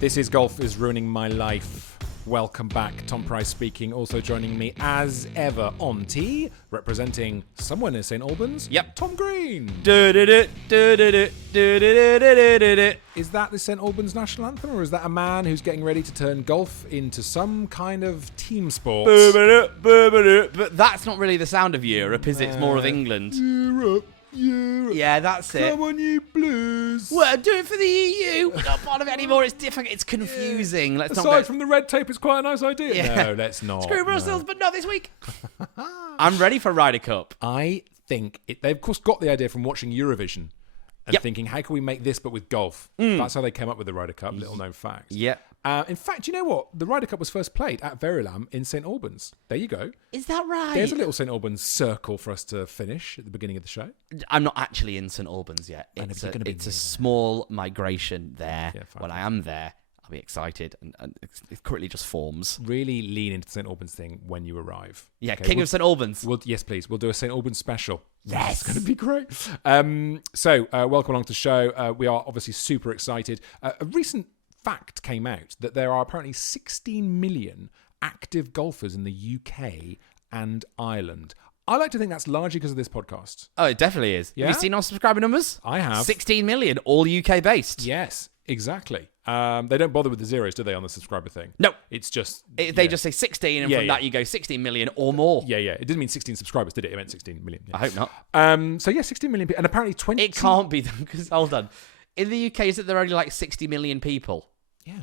This is Golf is Ruining My Life. Welcome back. Tom Price speaking. Also joining me as ever on T, representing somewhere near St Albans. Yep. Tom Green. Is Is that the St Albans national anthem, or is that a man who's getting ready to turn golf into some kind of team sport? But that's not really the sound of Europe, is it? It's more of England. Europe. Yeah, that's it. Come on, you blues. Well, do it for the EU. We're not part of it anymore. It's different. It's confusing. Let's not Aside go... from the red tape, it's quite a nice idea. Yeah. No, let's not. Screw Brussels, but not this week. I'm ready for Ryder Cup. I think they, of course, got the idea from watching Eurovision and thinking, how can we make this but with golf? That's how they came up with the Ryder Cup, little known fact. Yeah. In fact, you know what? The Ryder Cup was first played at Verulam in St Albans. There you go. Is that right? There's a little St Albans circle for us to finish at the beginning of the show. I'm not actually in St Albans yet. It's a small migration there. Yeah, fine. When I am there, I'll be excited. And it currently just forms. Really lean into the St Albans thing when you arrive. Yeah, Okay, King of St Albans. Yes, please. We'll do a St Albans special. Yes. It's going to be great. Welcome along to the show. We are obviously super excited. A recent fact came out that there are apparently 16 million active golfers in the UK and Ireland. I like to think that's largely because of this podcast. Oh, it definitely is. Yeah? Have you seen our subscriber numbers? I have. 16 million, all UK based. Yes, exactly. They don't bother with the zeros, do they, on the subscriber thing? No. It's just... They just say 16, and from that you go 16 million or more. Yeah. It didn't mean 16 subscribers, did it? It meant 16 million. Yeah. I hope not. 16 million people. And apparently 20... It can't be them, because, hold on. In the UK, is it there are only like 60 million people? Yeah.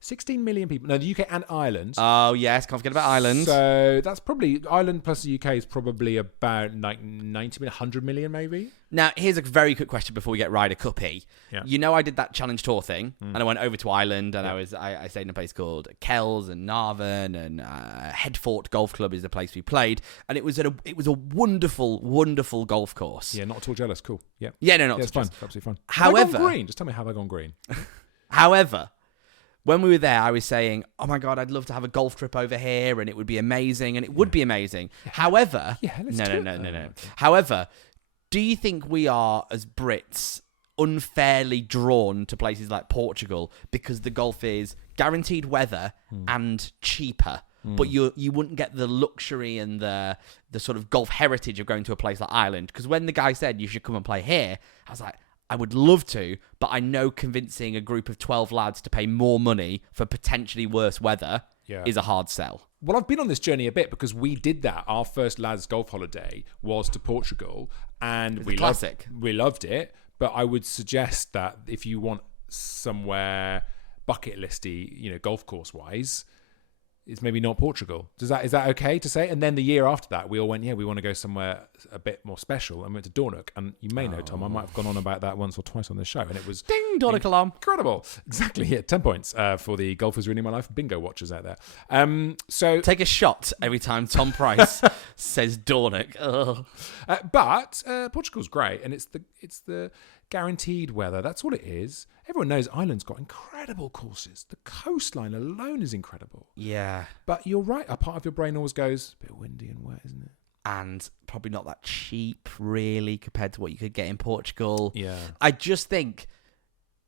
16 million people. No, the UK and Ireland. Oh, yes. Can't forget about Ireland. So that's probably... Ireland plus the UK is probably about like 90 million, 100 million maybe. Now, here's a very quick question before we get Ryder Cup-y. Yeah. You know I did that challenge tour thing, and I went over to Ireland, and I stayed in a place called Kells and Navan, and Headfort Golf Club is the place we played, and it was a wonderful, wonderful golf course. Yeah, not at all jealous. Cool. Yeah. Yeah, no, not it's too fun. jealous. Absolutely fun. However... Have I gone green? Just tell me, have I gone green? However, when we were there, I was saying, oh my God, I'd love to have a golf trip over here, and it would be amazing, and it would be amazing. However... No. However, do you think we are, as Brits, unfairly drawn to places like Portugal because the golf is guaranteed weather and cheaper? But you wouldn't get the luxury and the sort of golf heritage of going to a place like Ireland. Because when the guy said you should come and play here, I was like, I would love to, but I know convincing a group of 12 lads to pay more money for potentially worse weather is a hard sell. Well, I've been on this journey a bit because we did that. Our first lads golf holiday was to Portugal, and we loved it. But I would suggest that if you want somewhere bucket listy, golf course wise, it's maybe not Portugal. Is that okay to say? And then the year after that, we all went, we want to go somewhere a bit more special, and we went to Dornoch. And you may know, Tom, I might have gone on about that once or twice on the show, and it was ding Dornoch alarm, incredible. Exactly, 10 points for the Golf is Ruining My Life bingo watchers out there. So take a shot every time Tom Price says Dornoch. But Portugal's great, and it's the guaranteed weather. That's all it is. Everyone knows Ireland's got incredible courses. The coastline alone is incredible. Yeah. But you're right. A part of your brain always goes, a bit windy and wet, isn't it? And probably not that cheap, really, compared to what you could get in Portugal. Yeah. I just think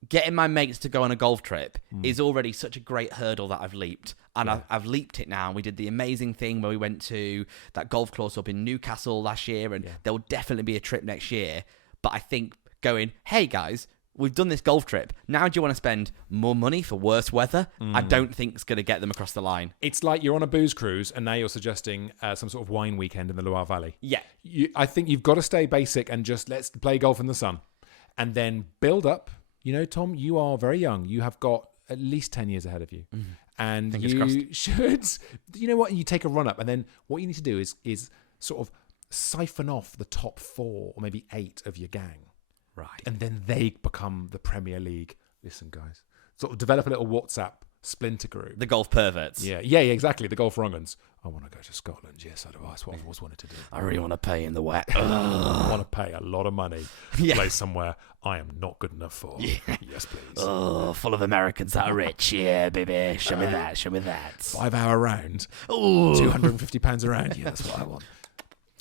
getting my mates to go on a golf trip is already such a great hurdle that I've leaped. And I've leaped it now. We did the amazing thing where we went to that golf course up in Newcastle last year, and there will definitely be a trip next year. But I think going, hey, guys, we've done this golf trip. Now do you want to spend more money for worse weather? I don't think it's going to get them across the line. It's like you're on a booze cruise and now you're suggesting some sort of wine weekend in the Loire Valley. Yeah. I think you've got to stay basic and just let's play golf in the sun. And then build up. Tom, you are very young. You have got at least 10 years ahead of you. And you should, you know what? You take a run up, and then what you need to do is sort of siphon off the top 4 or maybe 8 of your gang. Right. And then they become the Premier League. Listen, guys, sort of develop a little WhatsApp splinter group. The golf perverts. Yeah, exactly. The golf wrong'uns. I want to go to Scotland. Yes, I do. That's what I've always wanted to do. I really want to pay in the wet. I want to pay a lot of money to play somewhere I am not good enough for. Yeah. Yes, please. Oh, full of Americans that are rich. Yeah, baby. Show me that. 5-hour round. Ooh. £250 a round. Yeah, that's what I want.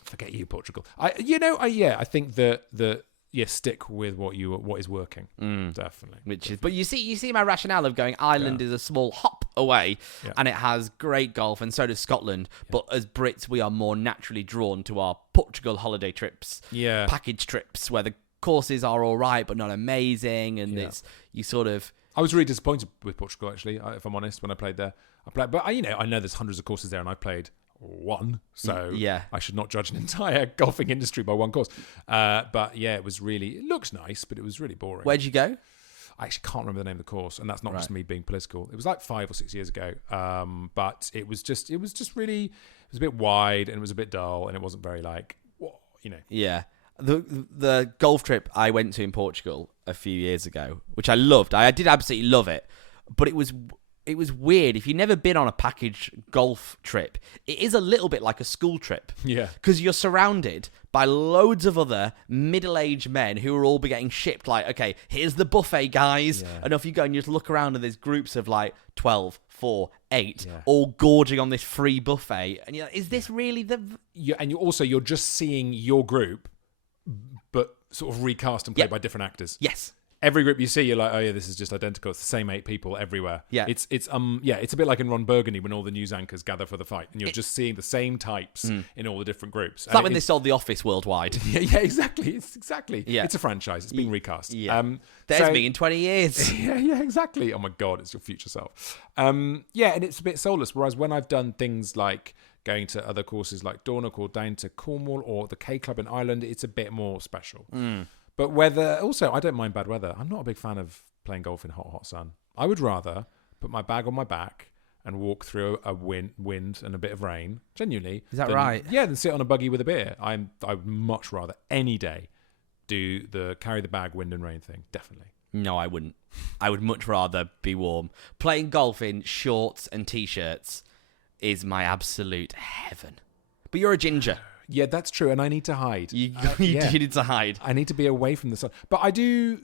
Forget you, Portugal. I think that stick with what is working. Definitely. But you see my rationale of going. Ireland is a small hop away, and it has great golf, and so does Scotland. But as Brits, we are more naturally drawn to our Portugal holiday trips, package trips, where the courses are all right but not amazing, and it's you sort of. I was really disappointed with Portugal, actually, if I'm honest, when I played there. But I know there's hundreds of courses there, and I played one, so I should not judge an entire golfing industry by one course. But it was really, it looks nice, but it was really boring. Where'd you go? I actually can't remember the name of the course, and that's not just me being political. It was like 5 or 6 years ago, but it was just really, it was a bit wide, and it was a bit dull, and it wasn't very Yeah. The golf trip I went to in Portugal a few years ago, which I loved. I did absolutely love it, but it was weird. If you've never been on a package golf trip, it is a little bit like a school trip. Yeah. Because you're surrounded by loads of other middle-aged men who are all getting shipped, like, okay, here's the buffet, guys. Yeah. And off you go, and you just look around, and there's groups of like 12, 4, 8, all gorging on this free buffet. And you're like, is this really the... And you're just seeing your group, but sort of recast and played by different actors. Yes. Every group you see, you're like, oh yeah, this is just identical. It's the same 8 people everywhere. Yeah. It's a bit like in Ron Burgundy when all the news anchors gather for the fight, and you're just seeing the same types in all the different groups. It's like when they sold The Office worldwide. Yeah, exactly. It's a franchise. It's being recast. Yeah. There's me in 20 years. Yeah, exactly. Oh my God, it's your future self. And it's a bit soulless. Whereas when I've done things like going to other courses like Dornoch or down to Cornwall or the K Club in Ireland, it's a bit more special. But weather, also, I don't mind bad weather. I'm not a big fan of playing golf in hot sun. I would rather put my bag on my back and walk through a wind and a bit of rain, genuinely. Is that right? Yeah, than sit on a buggy with a beer. I would much rather, any day, do the carry the bag, wind and rain thing. Definitely. No, I wouldn't. I would much rather be warm. Playing golf in shorts and T-shirts is my absolute heaven. But you're a ginger. Yeah, that's true, and I need to hide. You need to hide. I need to be away from the sun. But I do...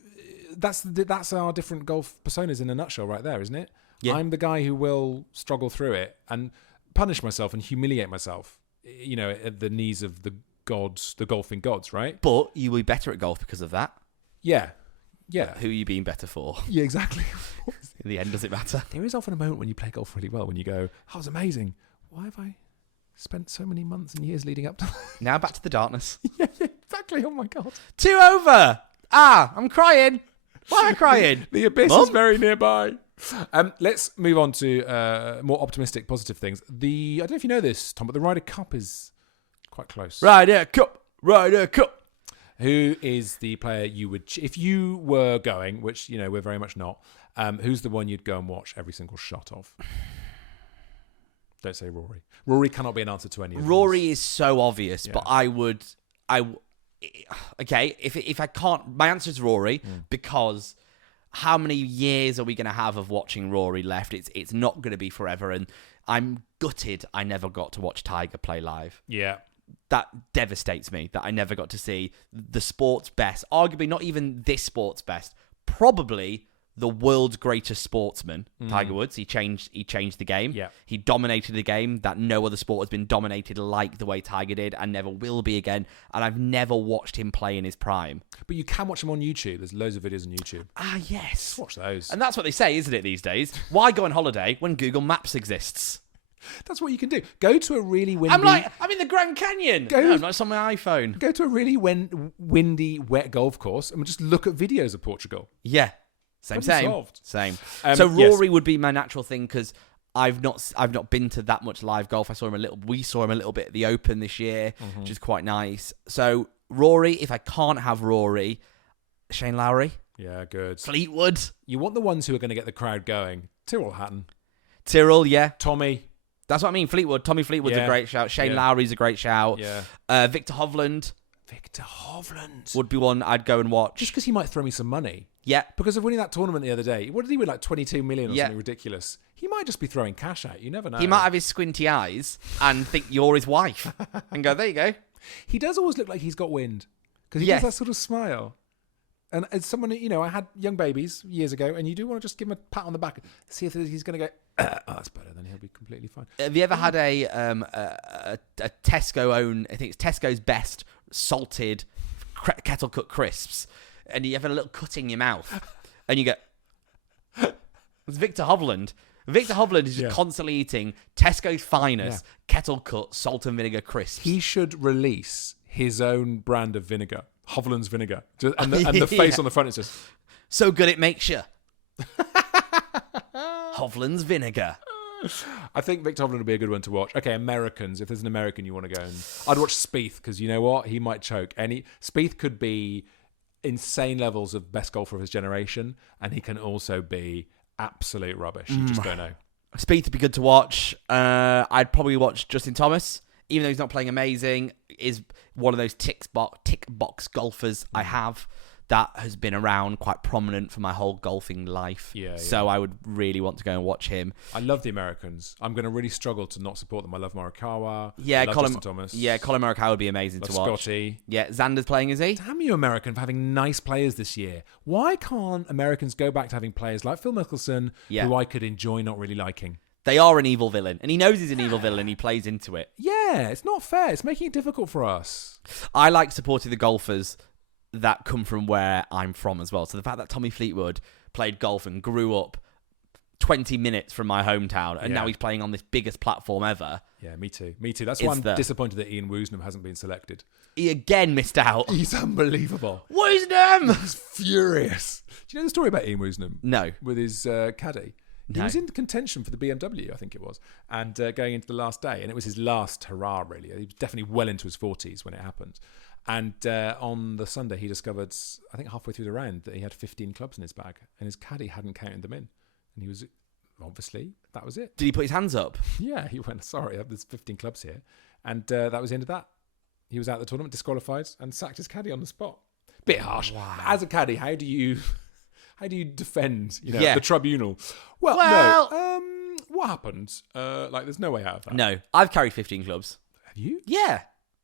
That's our different golf personas in a nutshell right there, isn't it? Yeah. I'm the guy who will struggle through it and punish myself and humiliate myself, at the knees of the gods, the golfing gods, right? But you will be better at golf because of that. Yeah. Who are you being better for? Yeah, exactly. In the end, does it matter? There is often a moment when you play golf really well, when you go, that was amazing. Why have I spent so many months and years leading up to... Now back to the darkness. Yeah, exactly. Oh my God. 2 over. I'm crying. Why am I crying? The abyss is very nearby. Let's move on to more optimistic, positive things. I don't know if you know this, Tom, but the Ryder Cup is quite close. Ryder Cup. Who is the player you would... If you were going, which, we're very much not, who's the one you'd go and watch every single shot of? Don't say Rory. Rory cannot be an answer to any of Rory is so obvious, but okay, if I can't... My answer is Rory, because how many years are we going to have of watching Rory left? It's not going to be forever, and I'm gutted I never got to watch Tiger play live. Yeah. That devastates me, that I never got to see the sport's best, arguably not even this sport's best, probably the world's greatest sportsman, Tiger Woods. He changed the game. Yeah. He dominated the game that no other sport has been dominated like the way Tiger did, and never will be again. And I've never watched him play in his prime. But you can watch him on YouTube. There's loads of videos on YouTube. Ah, yes. Just watch those. And that's what they say, isn't it, these days? Why go on holiday when Google Maps exists? That's what you can do. Go to a really windy... I'm in the Grand Canyon. No, it's on my iPhone. Go to a really windy, wet golf course and just look at videos of Portugal. Yeah. Same. So Rory would be my natural thing, because I've not been to that much live golf. We saw him a little bit at the Open this year, which is quite nice. So Rory, if I can't have Rory, Shane Lowry. Yeah, good. Fleetwood. You want the ones who are going to get the crowd going. Tyrrell Hatton. Yeah. Tommy. That's what I mean. Fleetwood. Tommy Fleetwood's a great shout. Shane Lowry's a great shout. Yeah. Victor Hovland. Victor Hovland would be one I'd go and watch. Just because he might throw me some money. Yeah. Because of winning that tournament the other day. What did he win, like 22 million or something ridiculous? He might just be throwing cash out. You never know. He might have his squinty eyes and think you're his wife and go, there you go. He does always look like he's got wind. Because he does that sort of smile. And as someone, I had young babies years ago, and you do want to just give him a pat on the back, see if he's going to go, oh, that's better, then he'll be completely fine. Have you ever had a Tesco own, I think it's Tesco's best salted kettle cut crisps, and you have a little cut in your mouth, and you go, it's Victor Hovland. Victor Hovland is just constantly eating Tesco's finest kettle cut salt and vinegar crisps. He should release his own brand of vinegar, Hovland's vinegar, and the face on the front is just so good it makes you. Hovland's vinegar. I think Victor Hovland would be a good one to watch. Okay, Americans. If there's an American you want to go, I'd watch Spieth, because you know what, he might choke. Spieth could be insane levels of best golfer of his generation, and he can also be absolute rubbish. You just don't know. Spieth would be good to watch. I'd probably watch Justin Thomas, even though he's not playing amazing. Is one of those tick box golfers I have that has been around quite prominent for my whole golfing life. So I would really want to go and watch him. I love the Americans. I'm going to really struggle to not support them. I love Morikawa. Yeah, I love Colin Justin Thomas. Yeah, Colin Morikawa would be amazing to watch. Scotty. Yeah, Xander's playing, is he? Damn you, American, for having nice players this year. Why can't Americans go back to having players like Phil Mickelson, who I could enjoy not really liking? They are an evil villain, and he knows he's an evil villain. He plays into it. Yeah, it's not fair. It's making it difficult for us. I like supporting the golfers that come from where I'm from as well. So the fact that Tommy Fleetwood played golf and grew up 20 minutes from my hometown, and now he's playing on this biggest platform ever. Yeah, me too. That's why I'm disappointed that Ian Woosnam hasn't been selected. He again missed out. He's unbelievable. Woosnam! He's furious. Do you know the story about Ian Woosnam? No. With his caddy? He was in contention for the BMW, I think it was, and going into the last day, and it was his last hurrah, really. He was definitely well into his 40s when it happened. And on the Sunday, he discovered, I think halfway through the round, that he had 15 clubs in his bag, and his caddy hadn't counted them in. And he was, obviously, that was it. Did he put his hands up? Yeah, he went, sorry, there's 15 clubs here. And that was the end of that. He was out of the tournament, disqualified, and sacked his caddy on the spot. Bit harsh. Wow. As a caddy, how do you defend, the tribunal? Well, no. What happened? There's no way out of that. No, I've carried 15 clubs. Have you? Yeah.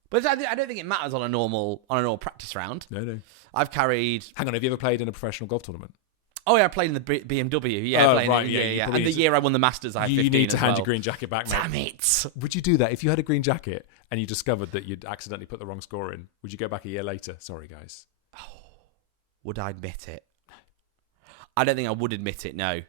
But I don't think it matters on a normal practice round. No. I've carried... Hang on, have you ever played in a professional golf tournament? Oh, yeah, I played in the BMW. Yeah, right. Yeah. And the year I won the Masters, I had 15 You need to hand well. your green jacket back, mate. Damn it. Would you do that? If you had a green jacket and you discovered that you'd accidentally put the wrong score in, would you go back a year later? Sorry, guys. Would I admit it? I don't think I would admit it, no.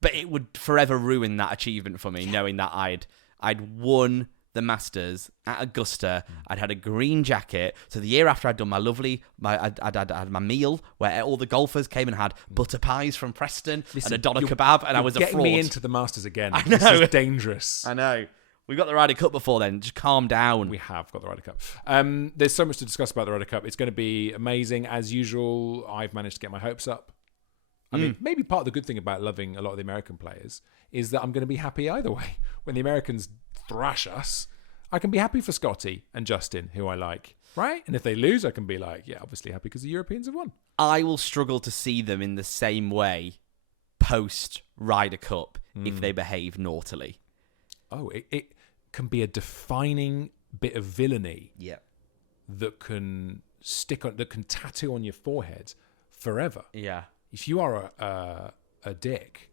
But it would forever ruin that achievement for me, knowing that I'd won the Masters at Augusta. I'd had a green jacket. So the year after I'd done I'd had my meal where all the golfers came and had butter pies from Preston and a doner kebab, and I was a fraud. Getting me into the Masters again. I know. This is dangerous. I know. We got the Ryder Cup before then. Just calm down. We have got the Ryder Cup. There's so much to discuss about the Ryder Cup. It's going to be amazing. As usual, I've managed to get my hopes up. I mean, maybe part of the good thing about loving a lot of the American players is that I'm going to be happy either way. When the Americans thrash us, I can be happy for Scotty and Justin, who I like, right? And if they lose, I can be like, yeah, obviously happy because the Europeans have won. I will struggle to see them in the same way post Ryder Cup if they behave naughtily. Oh, it can be a defining bit of villainy that can tattoo on your forehead forever. Yeah. If you are a dick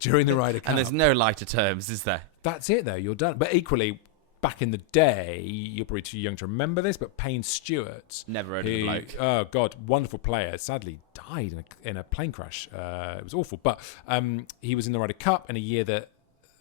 during the Ryder Cup... And there's no lighter terms, is there? That's it, though. You're done. But equally, back in the day, you're probably too young to remember this, but Payne Stewart... Never heard of the bloke. Oh, God. Wonderful player. Sadly died in a plane crash. It was awful. But he was in the Ryder Cup in a year that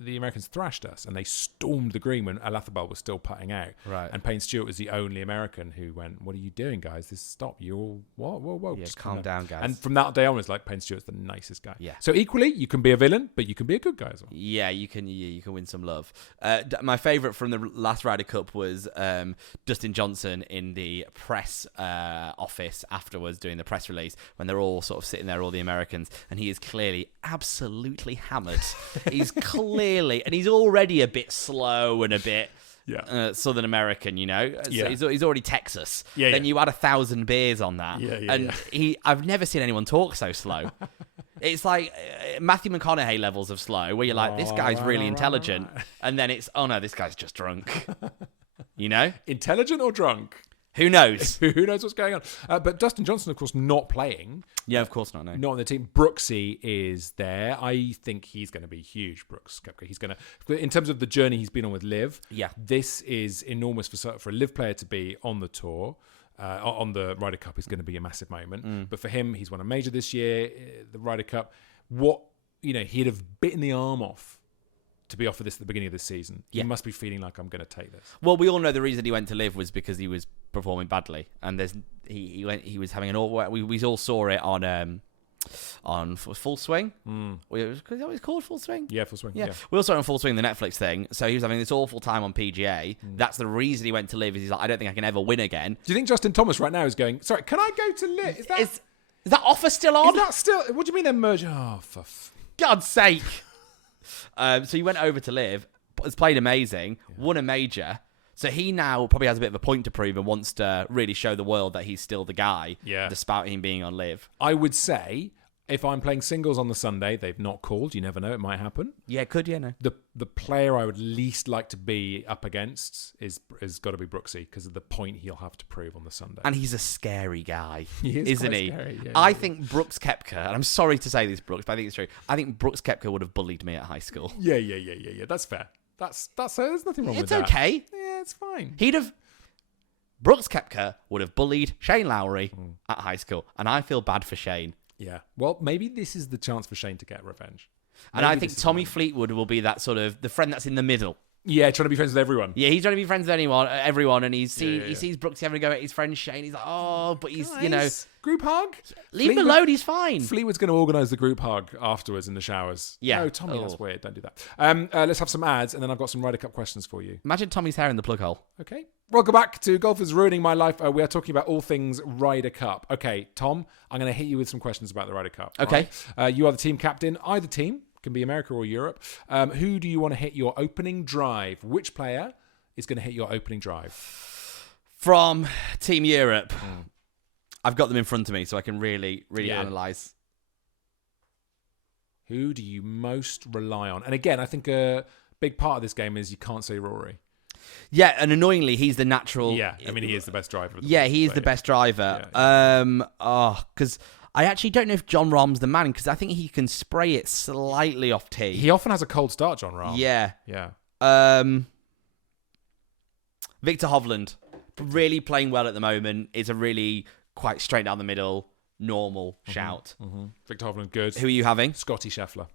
the Americans thrashed us, and they stormed the green when Alathabal was still putting out. Right. And Payne Stewart was the only American who went, "What are you doing, guys? This stop. You're all whoa. Yeah, just calm down, guys." And from that day on, it's like Payne Stewart's the nicest guy. Yeah. So equally, you can be a villain, but you can be a good guy as well. Yeah, you can win some love. My favourite from the last Ryder Cup was Dustin Johnson in the press office afterwards, doing the press release when they're all sort of sitting there, all the Americans, and he is clearly absolutely hammered. He's clearly, and he's already a bit slow and a bit Southern American, So he's already Texas. Then you add 1,000 beers on that, and I've never seen anyone talk so slow. It's like Matthew McConaughey levels of slow, where you're like, this guy's really intelligent, and then it's, oh no, this guy's just drunk. Intelligent or drunk? Who knows? Who knows what's going on? But Dustin Johnson, of course, not playing. Yeah, of course not. No, not on the team. Brooksy is there. I think he's going to be huge. Brooks Koepka. He's going to, in terms of the journey he's been on with Liv. Yeah, this is enormous for a Liv player to be on the tour. on the Ryder Cup is going to be a massive moment. But for him, he's won a major this year, the Ryder Cup. He'd have bitten the arm off to be offered this at the beginning of this season. He must be feeling like, I'm going to take this. Well, we all know the reason he went to live was because he was performing badly, and he was having an all. We all saw it on Full Swing. Is that what it's called, Full Swing? Yeah, Full Swing. Yeah. We all saw it on Full Swing, the Netflix thing. So he was having this awful time on PGA. That's the reason he went to live. Is he's like, I don't think I can ever win again. Do you think Justin Thomas right now is going, sorry, can I go to live? Is that offer still on? Is that still? What do you mean they're merging? Oh, for God's sake. So he went over to live, has played amazing, won a major. So he now probably has a bit of a point to prove and wants to really show the world that he's still the guy, despite him being on live. I would say, if I'm playing singles on the Sunday, they've not called. You never know; it might happen. Yeah, it could. Yeah, no. The player I would least like to be up against is got to be Brooksy because of the point he'll have to prove on the Sunday. And he's a scary guy, isn't he? Scary, yeah, I think Brooks Koepka, and I'm sorry to say this, Brooks, but I think it's true. I think Brooks Koepka would have bullied me at high school. Yeah. That's fair. That's there's nothing wrong with that. It's okay. Yeah, it's fine. Brooks Koepka would have bullied Shane Lowry at high school, and I feel bad for Shane. Yeah. Well, maybe this is the chance for Shane to get revenge. And I think Tommy Fleetwood will be that sort of the friend that's in the middle. Yeah, trying to be friends with everyone. Yeah, he's trying to be friends with everyone, and he sees Brooksy having a go at his friend Shane. He's like, oh, but he's, Group hug? Leave him alone, he's fine. Fleetwood's going to organise the group hug afterwards in the showers. Yeah. No, Tommy, that's weird. Don't do that. Let's have some ads, and then I've got some Ryder Cup questions for you. Imagine Tommy's hair in the plug hole. Okay. Welcome back to Golf is Ruining My Life. We are talking about all things Ryder Cup. Okay, Tom, I'm going to hit you with some questions about the Ryder Cup. Okay. Right? You are the team captain. Either team. Can be America or Europe. Who do you want to hit your opening drive? Which player is going to hit your opening drive? From Team Europe. I've got them in front of me so I can really analyse. Who do you most rely on? And again, I think a big part of this game is you can't say Rory. Yeah, and annoyingly, he's the natural... Yeah, I mean, he is the best driver. He is the best driver. Because... I actually don't know if Jon Rahm's the man because I think he can spray it slightly off tee. He often has a cold start, Jon Rahm. Yeah. Victor Hovland, really playing well at the moment. Is a really quite straight down the middle, normal shout. Victor Hovland, good. Who are you having? Scotty Scheffler.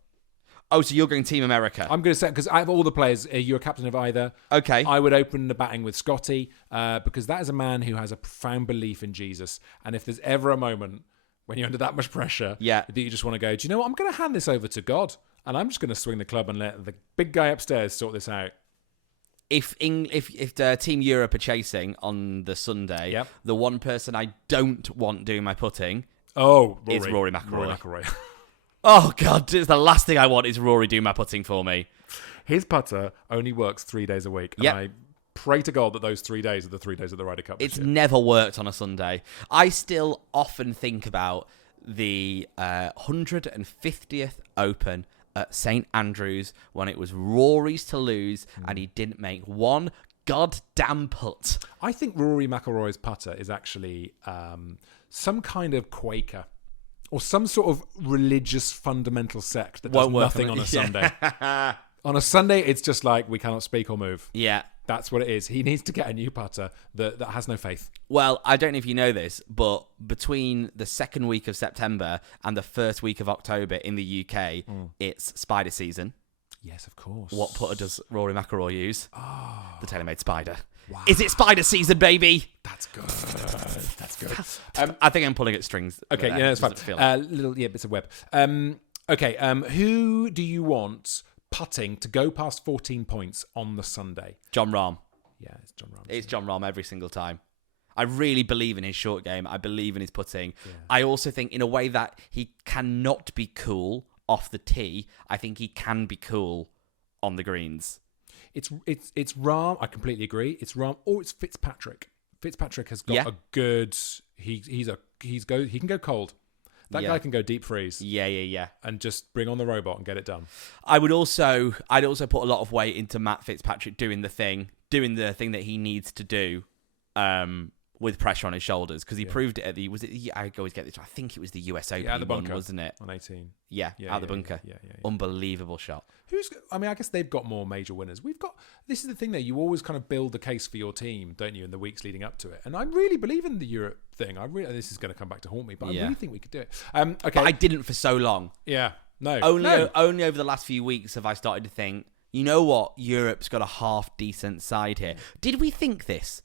Oh, so you're going Team America. I'm going to say, because I have all the players, you're a captain of either. Okay. I would open the batting with Scotty because that is a man who has a profound belief in Jesus. And if there's ever a moment... when you're under that much pressure, that you just want to go, do you know what? I'm going to hand this over to God, and I'm just going to swing the club and let the big guy upstairs sort this out. If the Team Europe are chasing on the Sunday, the one person I don't want doing my putting is Rory McIlroy. Oh, God, it's the last thing I want is Rory doing my putting for me. His putter only works 3 days a week, and I pray to God that those 3 days are the 3 days of the Ryder Cup. It's never worked on a Sunday. I still often think about the 150th Open at St Andrews when it was Rory's to lose and he didn't make one goddamn putt. I think Rory McIlroy's putter is actually some kind of Quaker or some sort of religious fundamental sect that does nothing on a Sunday. On a Sunday, it's just like, we cannot speak or move. Yeah. That's what it is. He needs to get a new putter that has no faith. Well, I don't know if you know this, but between the second week of September and the first week of October in the UK, it's Spider season. Yes, of course. What putter does Rory McIlroy use? Oh. The TaylorMade Spider. Wow. Is it Spider season, baby? That's good. That's good. I think I'm pulling at strings. Okay, yeah, that's fine. Little bits of web. Who do you want putting to go past 14 points on the Sunday? Jon Rahm. Yeah, it's Jon Rahm. It's Jon Rahm every single time. I really believe in his short game. I believe in his putting. Yeah. I also think in a way that he cannot be cool off the tee, I think he can be cool on the greens. It's Rahm. I completely agree. It's Rahm or it's Fitzpatrick. Fitzpatrick has got a good. He can go cold. That guy can go deep freeze. Yeah. And just bring on the robot and get it done. I'd also put a lot of weight into Matt Fitzpatrick doing the thing that he needs to do with pressure on his shoulders because he proved it at the I always get this. I think it was the US Open at the bunker, wasn't it? On 18. Out the bunker. Yeah. Unbelievable shot. I guess they've got more major winners. This is the thing though, you always kind of build the case for your team, don't you, in the weeks leading up to it. And I really believe in the Europe thing. This is going to come back to haunt me, but I really think we could do it. Okay. But I didn't for so long. Yeah. No. Only over the last few weeks have I started to think, you know what? Europe's got a half decent side here. Did we think this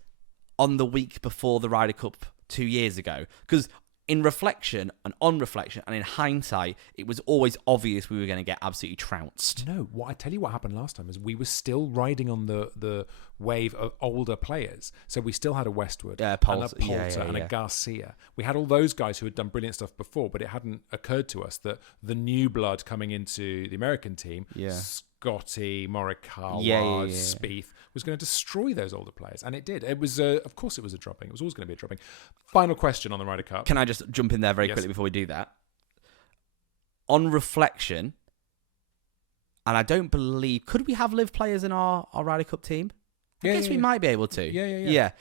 on the week before the Ryder Cup 2 years ago? Because in reflection and on reflection and in hindsight, it was always obvious we were going to get absolutely trounced. No, I tell you what happened last time is we were still riding on the wave of older players. So we still had a Westwood and a Poulter and a Garcia. We had all those guys who had done brilliant stuff before, but it hadn't occurred to us that the new blood coming into the American team, Scotty, Morikawa, Spieth, was going to destroy those older players. And it did. It was, of course, it was a dropping. It was always going to be a dropping. Final question on the Ryder Cup. Can I just jump in there very quickly before we do that? On reflection, and I don't believe... Could we have live players in our Ryder Cup team? I guess we might be able to. Yeah.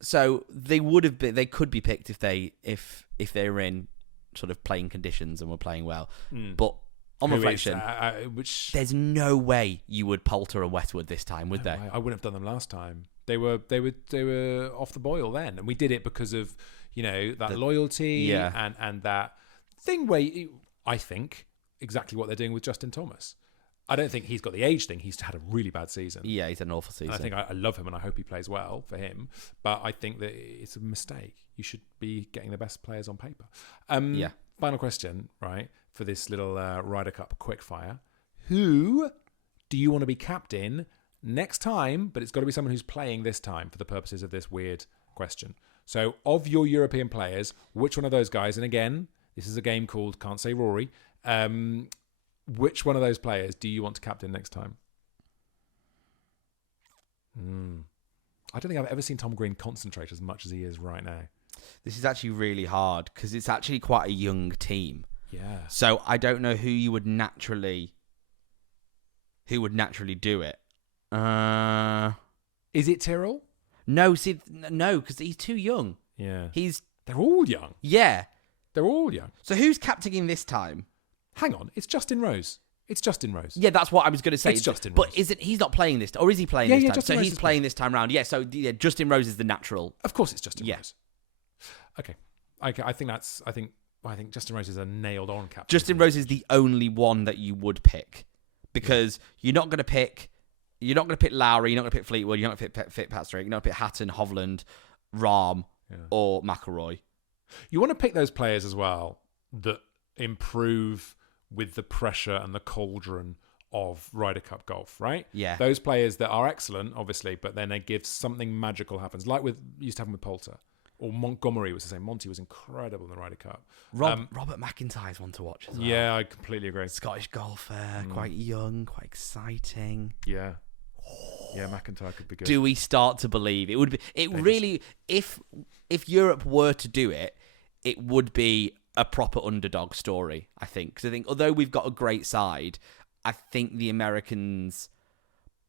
So they would have been... They could be picked if they were in sort of playing conditions and were playing well. But... On reflection, there's no way you would Poulter and Westwood this time, would there? I wouldn't have done them last time. They were off the boil then, and we did it because of that loyalty and that thing where I think exactly what they're doing with Justin Thomas. I don't think he's got the age thing. He's had a really bad season. Yeah, he's had an awful season. And I think I love him and I hope he plays well for him. But I think that it's a mistake. You should be getting the best players on paper. Final question, right? For this little Ryder Cup quickfire. Who do you want to be captain next time? But it's got to be someone who's playing this time for the purposes of this weird question. So of your European players, which one of those guys, and again, this is a game called Can't Say Rory, which one of those players do you want to captain next time? I don't think I've ever seen Tom Green concentrate as much as he is right now. This is actually really hard because it's actually quite a young team. Yeah. So I don't know who would naturally do it. Is it Tyrrell? No, because he's too young. Yeah. They're all young. Yeah. They're all young. So who's captaining this time? Hang on, it's Justin Rose. Yeah, that's what I was going to say. It's Justin Rose. But he's not playing this, or is he playing this time? Justin Rose he's playing this time round. Yeah, so Justin Rose is the natural. Of course it's Justin Rose. Okay. I think Justin Rose is a nailed-on captain. Justin Rose is the only one that you would pick because you're not going to pick Lowry, you're not going to pick Fleetwood, you're not going to pick Fitzpatrick, you're not going to pick Hatton, Hovland, Rahm, or McIlroy. You want to pick those players as well that improve with the pressure and the cauldron of Ryder Cup golf, right? Yeah. Those players that are excellent, obviously, but then they give something magical happens, like used to happen with Poulter. Or Montgomery was the same. Monty was incredible in the Ryder Cup. Robert McIntyre's one to watch as well. Yeah, I completely agree. Scottish golfer, quite young, quite exciting. Yeah. Yeah, McIntyre could be good. Do we start to believe it would be? Really, if Europe were to do it, it would be a proper underdog story. I think because I think although we've got a great side, I think the Americans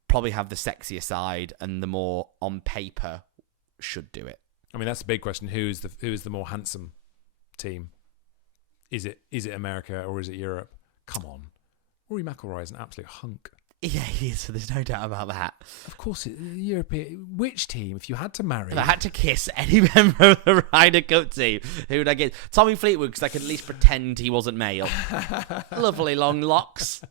probably have the sexier side and the more on paper should do it. I mean, that's a big question. Who is the more handsome team? Is it America or is it Europe? Come on, Rory McIlroy is an absolute hunk. Yeah, he is. So there's no doubt about that. Of course, European. Which team, if you had to marry, if I had to kiss any member of the Ryder Cup team, who would I get? Tommy Fleetwood, because I could at least pretend he wasn't male. Lovely long locks.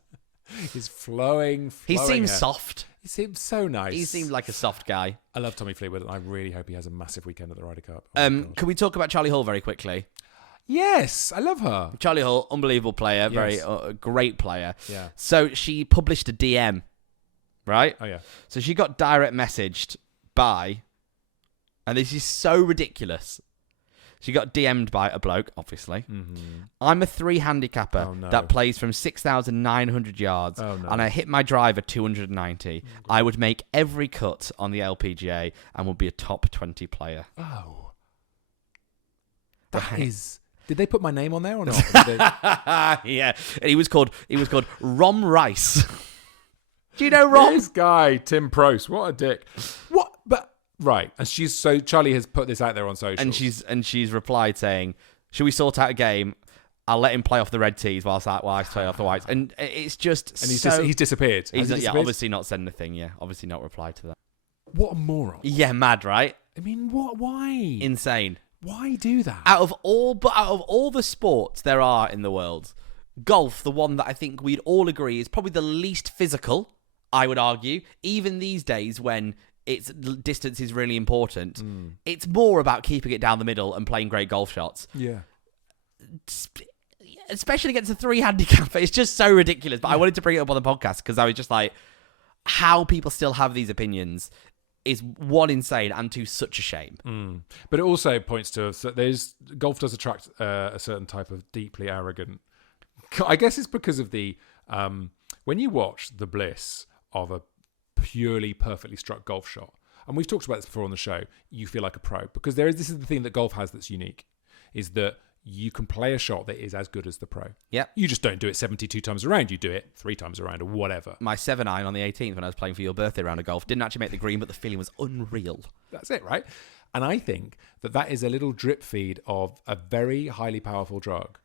His flowing. He seems hair. Soft. He seems so nice. He seemed like a soft guy. I love Tommy Fleetwood, and I really hope he has a massive weekend at the Ryder Cup. Can we talk about Charlie Hull very quickly? Yes, I love her. Charlie Hull, unbelievable player, very great player. Yeah. So she published a DM, right? Oh yeah. So she got direct messaged by, and this is so ridiculous. She got DM'd by a bloke, obviously. Mm-hmm. I'm a 3 handicapper that plays from 6,900 yards, and I hit my driver 290. I would make every cut on the LPGA and would be a top 20 player. Oh. That is... Did they put my name on there or not? Yeah. And he was called Rom Rice. Do you know Rom? This guy, Tim Prost, what a dick. What? But Right. And Charlie has put this out there on social. And she's replied saying, should we sort out a game? I'll let him play off the red tees while I play off the whites. And it's just and he's disappeared. He's obviously not sent anything, obviously not replied to that. What a moron. Yeah, mad, right? I mean, why? Insane. Why do that? Out of all the sports there are in the world, golf, the one that I think we'd all agree is probably the least physical, I would argue, even these days when distance is really important. It's more about keeping it down the middle and playing great golf shots. Yeah. Especially against a 3 handicap. It's just so ridiculous. But I wanted to bring it up on the podcast because I was just like, how people still have these opinions is one, insane, and two, such a shame. But it also points to golf does attract a certain type of deeply arrogant. I guess it's because of the when you watch the bliss of a purely perfectly struck golf shot, and we've talked about this before on the show, you feel like a pro because this is the thing that golf has that's unique, is that you can play a shot that is as good as the pro. Yeah. You just don't do it 72 times around. You do it 3 times around or whatever. My 7-iron on the 18th when I was playing for your birthday round of golf didn't actually make the green, but the feeling was unreal. That's it, right? And I think that is a little drip feed of a very highly powerful drug.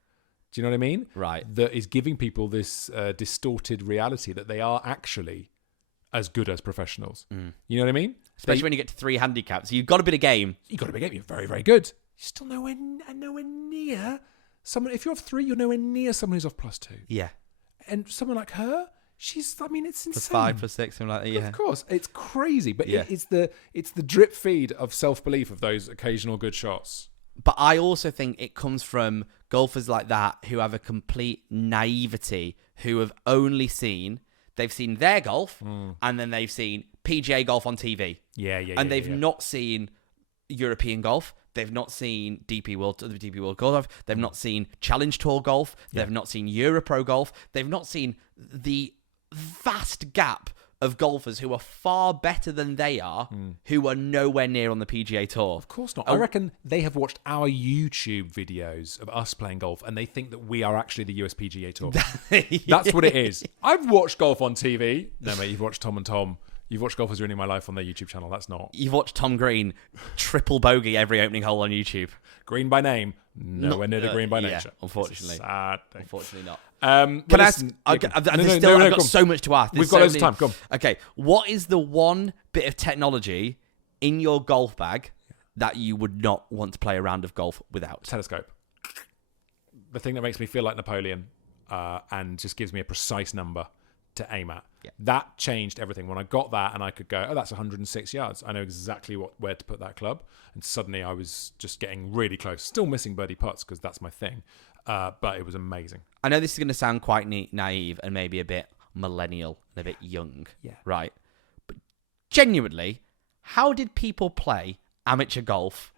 Do you know what I mean? Right. That is giving people this distorted reality that they are actually as good as professionals. You know what I mean? Especially when you get to 3 handicaps. You've got a bit of game. You've got a bit of game. You're very, very good. You're still nowhere near someone. If you're off 3, you're nowhere near someone who's off +2. Yeah. And someone like her, it's insane. +5, +6, something like that. Yeah. Of course, it's crazy, but it's the drip feed of self-belief of those occasional good shots. But I also think it comes from golfers like that who have a complete naivety, who have only seen their golf, and then they've seen PGA golf on TV. Yeah. And they've not seen European golf. They've not seen the DP World Golf. They've not seen Challenge Tour golf. They've not seen Europro golf. They've not seen the vast gap of golfers who are far better than they are, who are nowhere near on the PGA Tour. Of course not. I reckon they have watched our YouTube videos of us playing golf and they think that we are actually the USPGA Tour. That's what it is. I've watched golf on TV. No, mate, you've watched Tom and Tom. You've watched Golfers Ruining My Life on their YouTube channel. That's not. You've watched Tom Green triple bogey every opening hole on YouTube. Green by name. Nowhere near the green by nature. Unfortunately. Sad thing. Unfortunately not. Can I ask? I've got so much to ask. We've got loads of time. Come on. Okay. What is the one bit of technology in your golf bag that you would not want to play a round of golf without? Telescope. The thing that makes me feel like Napoleon and just gives me a precise number to aim at. Yeah. That changed everything. When I got that and I could go, that's 106 yards. I know exactly where to put that club. And suddenly I was just getting really close. Still missing birdie putts because that's my thing. But it was amazing. I know this is going to sound quite naive and maybe a bit millennial and a bit young. Yeah. Right. But genuinely, how did people play amateur golf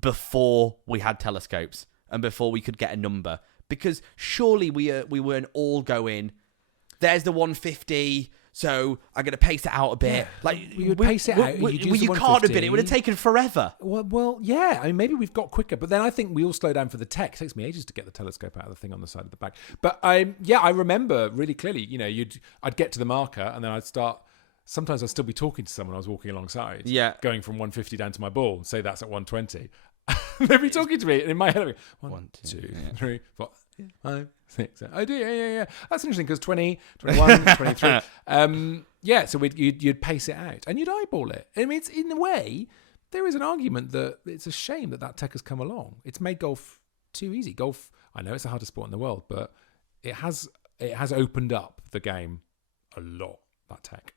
before we had telescopes and before we could get a number? Because surely we weren't all going, there's the 150, so I'm going to pace it out a bit. Yeah. Like you would pace it out. You can't have been. It would have taken forever. Well, yeah. I mean, maybe we've got quicker, but then I think we all slow down for the tech. It takes me ages to get the telescope out of the thing on the side of the back. But I remember really clearly. You know, I'd get to the marker and then I'd start. Sometimes I'd still be talking to someone I was walking alongside. Yeah. Going from 150 down to my ball and say that's at 120. They'd be talking to me, and in my head, I'd be 1, 2, 3, 4, 5, 6, 7. I do, yeah. That's interesting because 20, 21, 23. So you'd pace it out and you'd eyeball it. I mean, it's in a way, there is an argument that it's a shame that tech has come along. It's made golf too easy. Golf, I know it's the hardest sport in the world, but it has opened up the game a lot. That tech.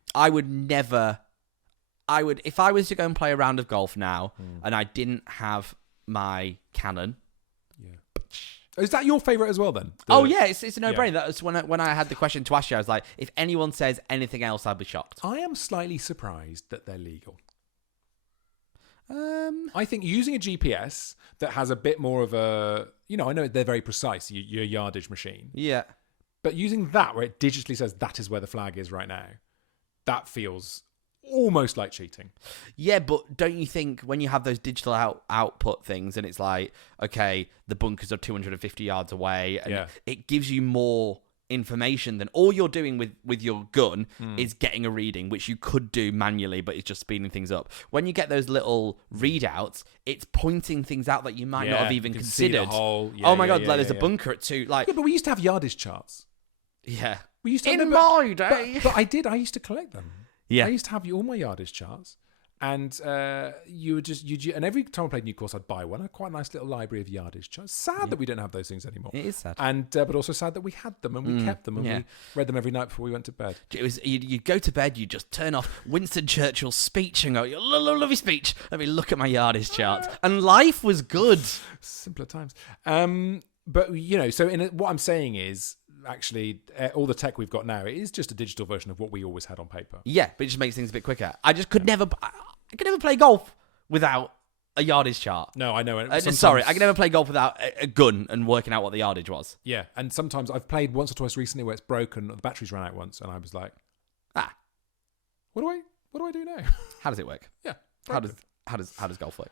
If I was to go and play a round of golf now and I didn't have my Canon. Yeah. Is that your favourite as well then? It's a no-brainer. That was when I had the question to ask you, I was like, if anyone says anything else, I'd be shocked. I am slightly surprised that they're legal. I think using a GPS that has a bit more of a, I know they're very precise, your yardage machine. Yeah. But using that where it digitally says that is where the flag is right now, that feels almost like cheating. Yeah, but don't you think when you have those digital output things and it's like, okay, the bunkers are 250 yards away, and it gives you more information, then all you're doing with your gun is getting a reading, which you could do manually, but it's just speeding things up. When you get those little readouts, it's pointing things out that you might not have even considered. Oh my God, there's a bunker at 2. Like, yeah, but we used to have yardage charts. Yeah. We used to in my day. But I used to collect them. Yeah. I used to have all my yardage charts. And and every time I played New Course, I'd buy one. I had quite a nice little library of yardage charts. Sad that we don't have those things anymore. It is sad. And but also sad that we had them and we kept them and we read them every night before we went to bed. It was you'd go to bed, you'd just turn off Winston Churchill's speech and go, lovely speech. Let me look at my yardage chart. And life was good. Simpler times. But so what I'm saying is, actually, all the tech we've got now, it is just a digital version of what we always had on paper. Yeah, but it just makes things a bit quicker. I just could never play golf without a yardage chart. No, I know. Sorry, I could never play golf without a gun and working out what the yardage was. Yeah, and sometimes I've played once or twice recently where it's broken, the batteries ran out once, and I was like, what do I do now? How does it work? Yeah. How does golf work?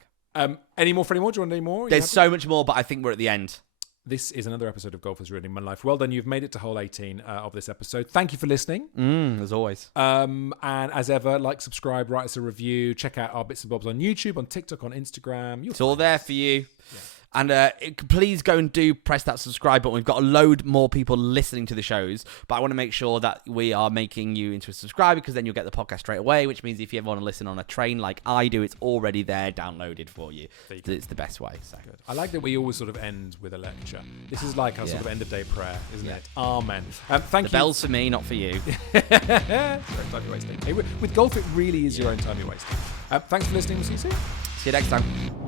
Any more for any more? Do you want any more? There's so much more, but I think we're at the end. This is another episode of Golf Is Ruining My Life. Well done. You've made it to hole 18 of this episode. Thank you for listening. As always. And as ever, like, subscribe, write us a review. Check out our bits and bobs on YouTube, on TikTok, on Instagram. It's all there for you. Yeah. And please go and press that subscribe button. We've got a load more people listening to the shows, but I want to make sure that we are making you into a subscriber, because then you'll get the podcast straight away, which means if you ever want to listen on a train like I do, it's already there, downloaded for you. It's the best way. So good. I like that we always sort of end with a lecture. This is like our sort of end of day prayer, isn't it? Amen. Thank you. The bell's for me, not for you. Time you're wasting. With golf, it really is your own time you're wasting. Thanks for listening. We'll see you soon. See you next time.